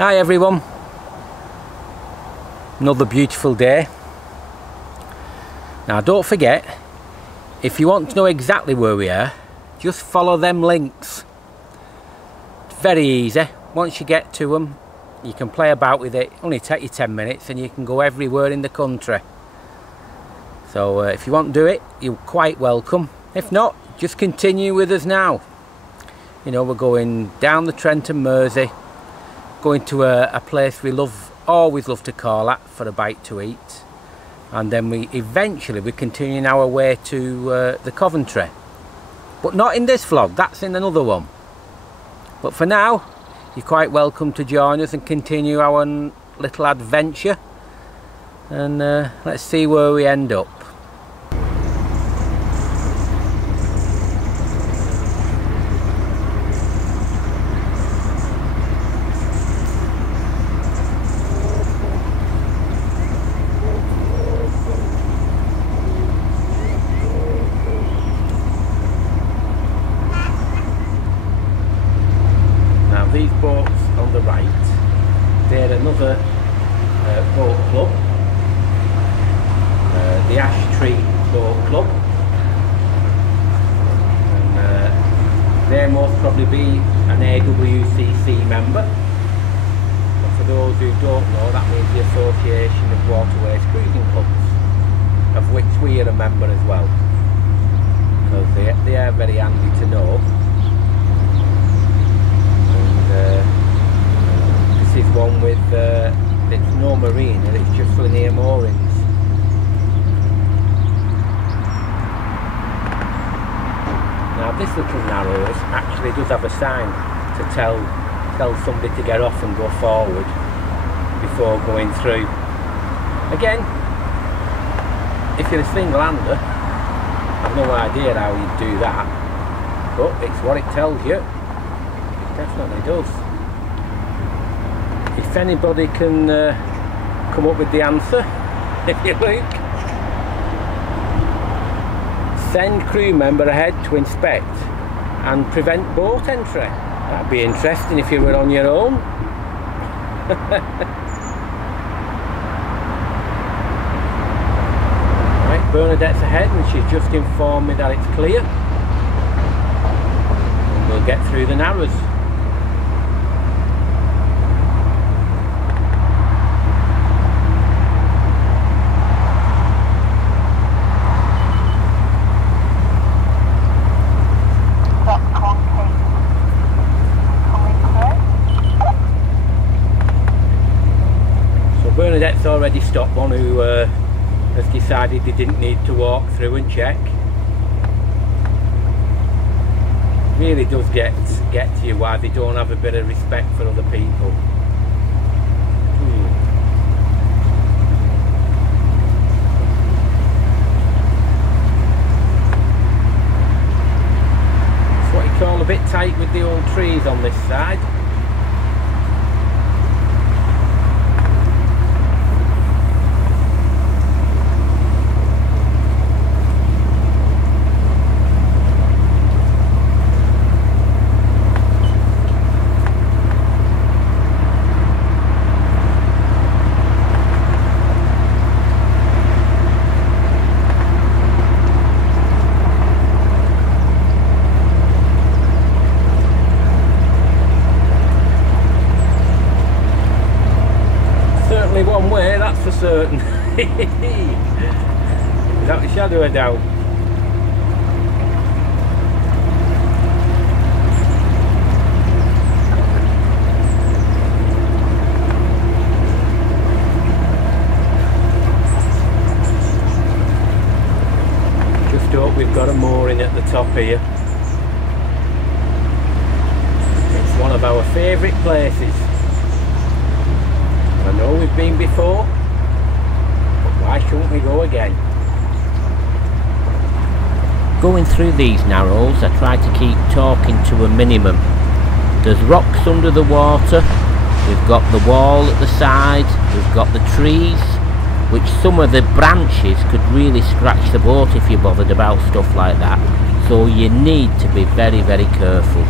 Hi everyone, another beautiful day. Now don't forget, if you want to know exactly where we are, just follow them links. It's very easy. Once you get to them, you can play about with it. Only take you 10 minutes and you can go everywhere in the country. So if you want to do it, you're quite welcome. If not, just continue with us now. You know, we're going down the Trent and Mersey, going to a place we always love to call at for a bite to eat, and then we're continuing our way to the Coventry, but not in this vlog, that's in another one. But for now, you're quite welcome to join us and continue our little adventure, and let's see where we end up. These boats on the right, they're another boat club, the Ash Tree Boat Club, and they most probably be an AWCC member. But for those who don't know, that means the Association of Waterways Cruising Clubs, of which we are a member as well, because they are very handy to know. This is one with it's no marina, it's just linear moorings. Now this little narrows actually does have a sign to tell somebody to get off and go forward before going through. Again, if you're a single-hander, I've no idea how you'd do that, but it's what it tells you. It definitely does. If anybody can come up with the answer, if you like, send crew member ahead to inspect and prevent boat entry. That'd be interesting if you were on your own. Right, Bernadette's ahead and she's just informed me that it's clear. And we'll get through the Narrows. Bernadette's already stopped one who has decided they didn't need to walk through and check. Really does get to you why they don't have a bit of respect for other people. It's what you call a bit tight with the old trees on this side. One way, that's for certain. Without a shadow of doubt. Just hope we've got a mooring at the top here. It's one of our favourite places. I know we've been before, but why shouldn't we go again? Going through these Narrows, I try to keep talking to a minimum. There's rocks under the water, we've got the wall at the side, we've got the trees, which some of the branches could really scratch the boat if you're bothered about stuff like that. So you need to be very, very careful.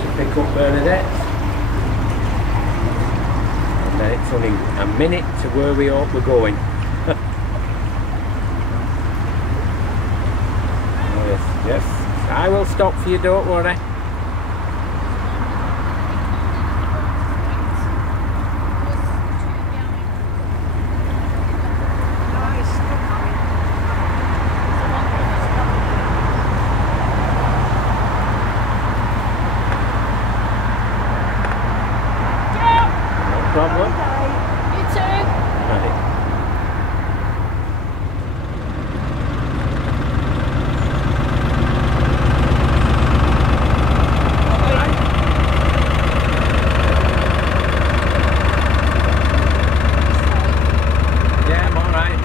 to pick up Bernadette. And then it's only a minute to where we hope we're going. Oh, yes, yes. I will stop for you, don't worry. Problem. You too. Right. Yeah, I'm all right.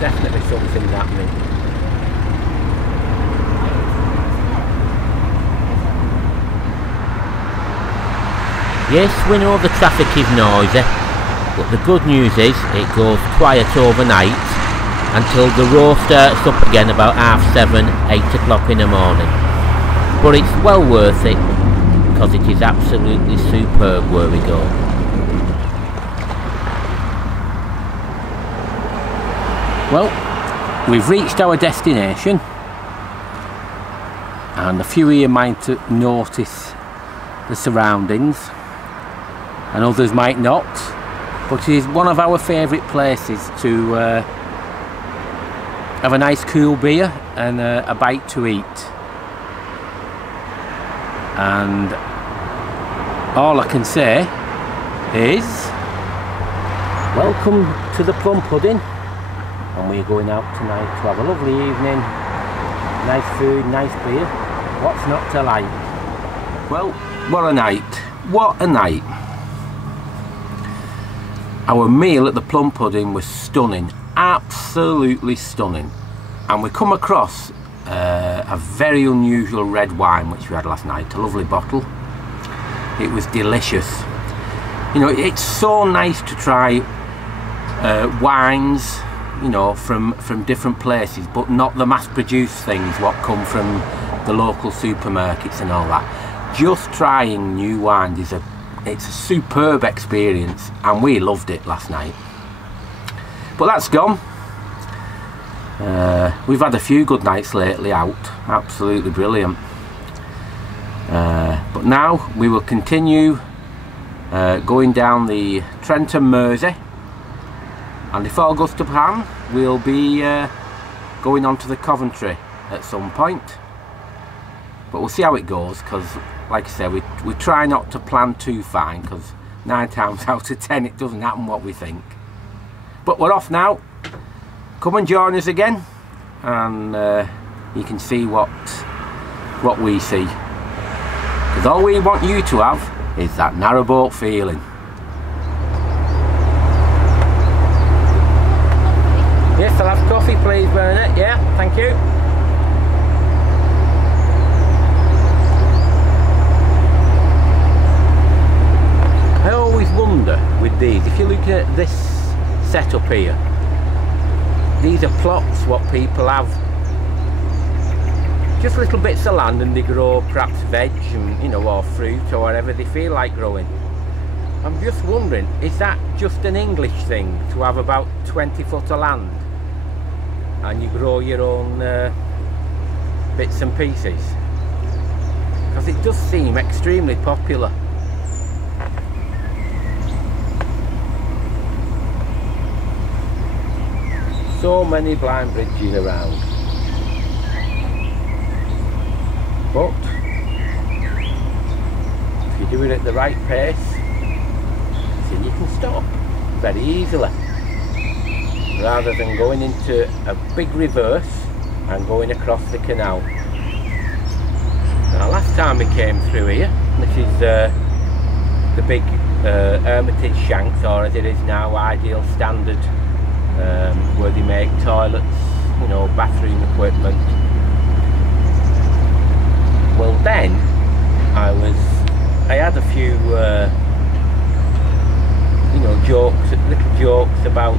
Definitely something's happening. Yes, we know the traffic is noisy, but the good news is it goes quiet overnight until the road starts up again about 7:30, 8 o'clock in the morning. But it's well worth it because it is absolutely superb where we go. Well, we've reached our destination, and a few of you might notice the surroundings and others might not, but it is one of our favourite places to have a nice cool beer and a bite to eat. And all I can say is welcome to the Plum Pudding. And we're going out tonight to have a lovely evening, nice food, nice beer. What's not to like? Well, what a night, what a night. Our meal at the Plum Pudding was stunning, absolutely stunning. And we come across a very unusual red wine which we had last night, a lovely bottle. It was delicious. You know, it's so nice to try wines, you know, from different places, but not the mass-produced things what come from the local supermarkets and all that. Just trying new wines is it's a superb experience, and we loved it last night. But that's gone. We've had a few good nights lately out, absolutely brilliant. But now we will continue going down the Trent Mersey. And if all goes to plan, we'll be going on to the Coventry at some point. But we'll see how it goes, because, like I said, we try not to plan too fine, because 9 times out of 10 it doesn't happen what we think. But we're off now. Come and join us again, and you can see what we see. Because all we want you to have is that narrowboat feeling. Yes, I'll have coffee please, Bernadette. Yeah, thank you. I always wonder with these, if you look at this setup here, these are plots what people have. Just little bits of land, and they grow perhaps veg and, you know, or fruit or whatever they feel like growing. I'm just wondering, is that just an English thing to have about 20 foot of land and you grow your own bits and pieces? Because it does seem extremely popular. So many blind bridges around. But if you do it at the right pace, then you can stop very easily, rather than going into a big reverse and going across the canal. Now last time we came through here, this is the big Hermitage Shanks, or as it is now, Ideal Standard, where they make toilets, you know, bathroom equipment. Well then, I had a few you know, little jokes about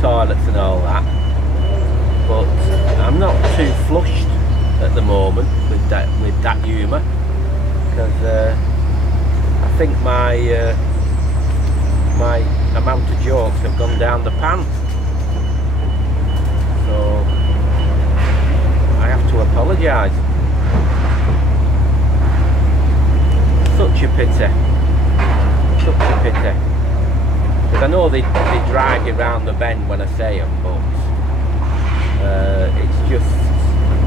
toilets and all that, but I'm not too flushed at the moment with that humour, because I think my amount of jokes have gone down the pan, so I have to apologise. Such a pity, such a pity, because I know they drag you around the bend when I say them, but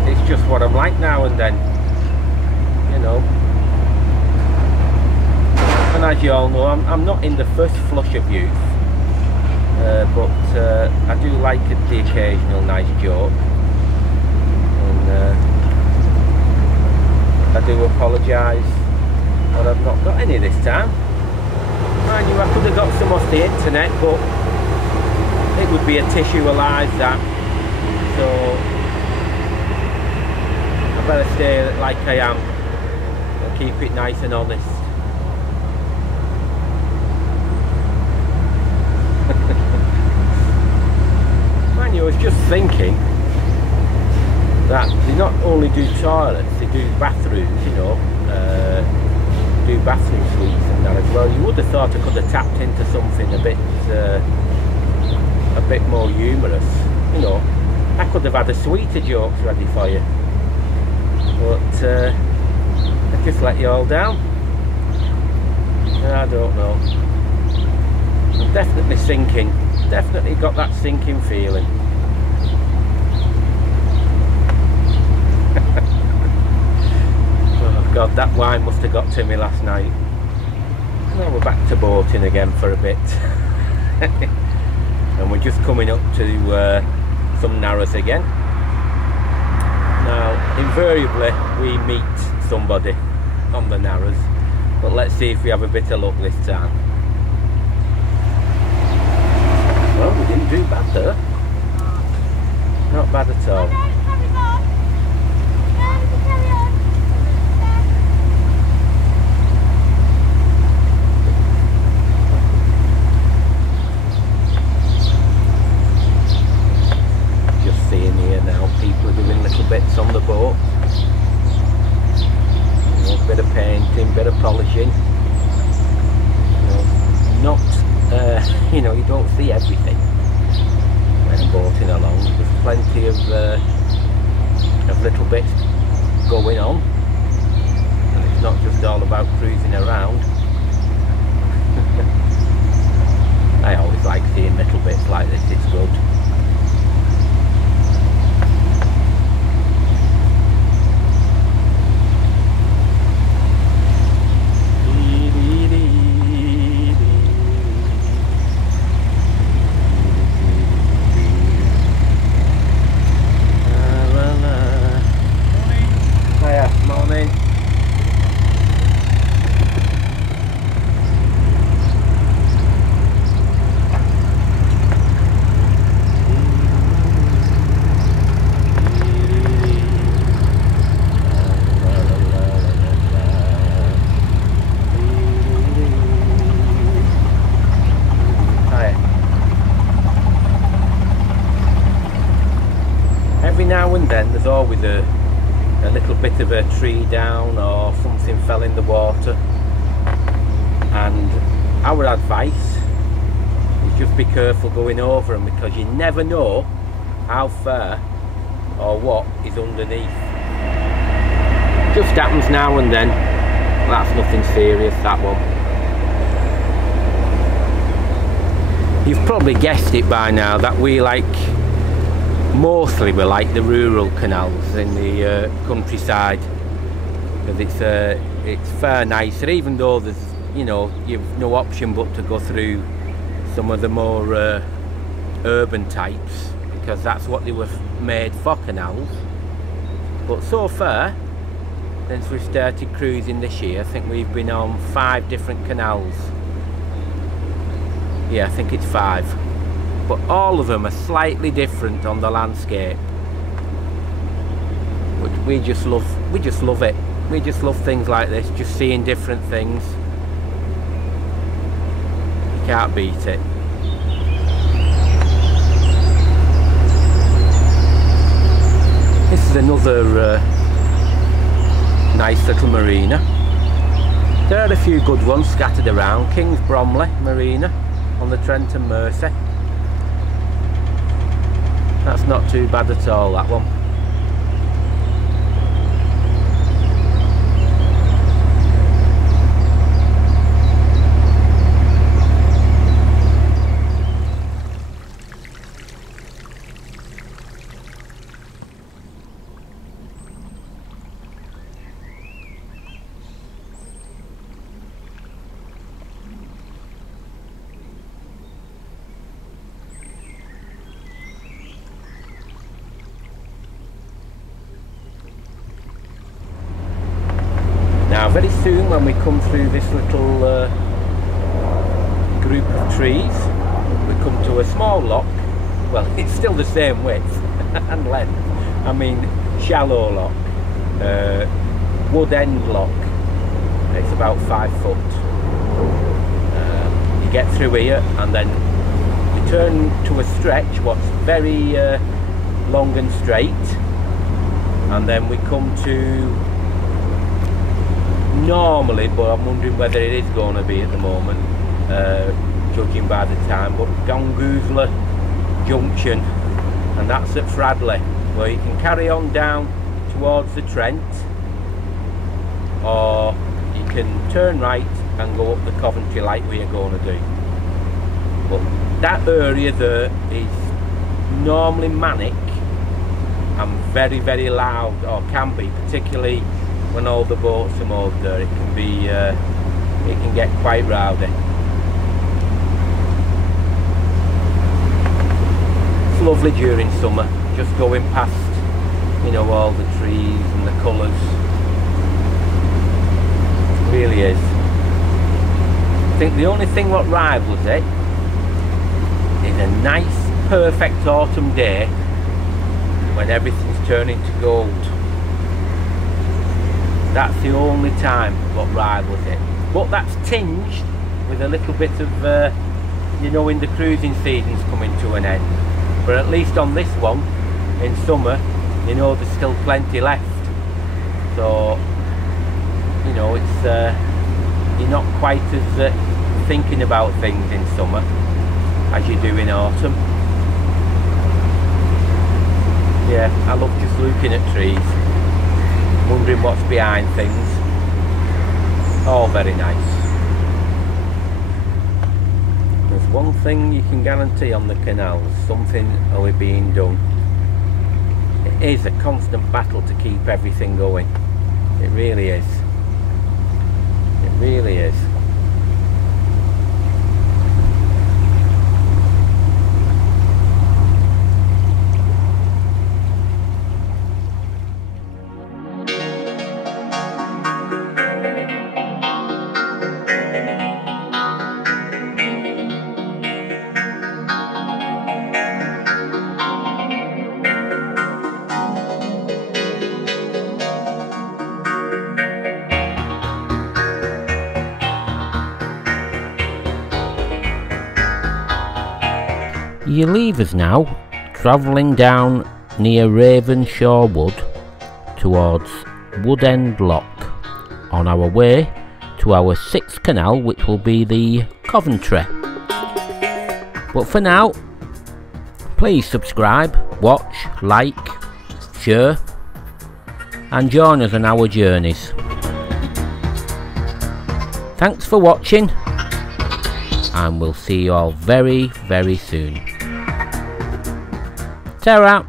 it's just what I'm like now and then, you know. And as you all know, I'm not in the first flush of youth, but I do like the occasional nice joke, and I do apologise, but I've not got any this time. I knew I could have got some off the internet, but it would be a tissue alive, that, so I better stay like I am and keep it nice and honest. Man, I was just thinking that they not only do toilets, they do bathrooms, you know, do bathroom suites and that as well. You would have thought I could have tapped into something a bit more humorous, you know. I could have had a suite of jokes ready for you, but I just let you all down. I don't know. I'm definitely sinking. Definitely got that sinking feeling. Oh God, that wine must have got to me last night. Well, we're back to boating again for a bit. And we're just coming up to some narrows again. Now, invariably we meet somebody on the narrows, but let's see if we have a bit of luck this time. Well, we didn't do bad there. Not bad at all. Just seeing here now, people are doing little bits on the boat. You know, a bit of painting, bit of polishing. You know, not you know, you don't see everything when boating along. There's plenty of little bits going on, and it's not just all about cruising around. I always like seeing little bits like this, it's good. Now and then there's always a little bit of a tree down or something fell in the water, and our advice is just be careful going over them, because you never know how far or what is underneath. Just happens now and then. That's nothing serious, that one. You've probably guessed it by now that we mostly we're like the rural canals in the countryside, because it's far nicer, even though there's, you know, you've no option but to go through some of the more urban types, because that's what they were made for, canals. But so far, since we started cruising this year, I think we've been on 5 different canals. Yeah, I think it's 5. But all of them are slightly different on the landscape. But we just love it. We just love things like this, just seeing different things. You can't beat it. This is another nice little marina. There are a few good ones scattered around. King's Bromley Marina on the Trent Mersey. That's not too bad at all, that one. Now very soon, when we come through this little group of trees, we come to a small lock. Well, it's still the same width and length. I mean, shallow lock, wood end lock. It's about 5 foot. You get through here and then we turn to a stretch what's very long and straight, and then we come to, normally, but I'm wondering whether it is going to be at the moment, judging by the time, but Gonguzla Junction, and that's at Radley, where you can carry on down towards the Trent, or you can turn right and go up the Coventry like we are going to do. But that area there is normally manic and very, very loud, or can be, particularly when all the boats are moored there. It can be, it can get quite rowdy. It's lovely during summer, just going past, you know, all the trees and the colours. It really is. I think the only thing what rivals it is a nice, perfect autumn day when everything's turning to gold. That's the only time what rivals it. But that's tinged with a little bit of, you know, in the cruising season's coming to an end. But at least on this one, in summer, you know, there's still plenty left. So, you know, it's, you're not quite as thinking about things in summer as you do in autumn. Yeah, I love just looking at trees, wondering what's behind things. All very nice. There's one thing you can guarantee on the canals, something will be being done. It is a constant battle to keep everything going. It really is. It really is. You leave us now, travelling down near Ravenshaw Wood towards Wood End Lock, on our way to our 6th canal, which will be the Coventry. But for now, please subscribe, watch, like, share, and join us on our journeys. Thanks for watching, and we'll see you all very, very soon. Ta-ra!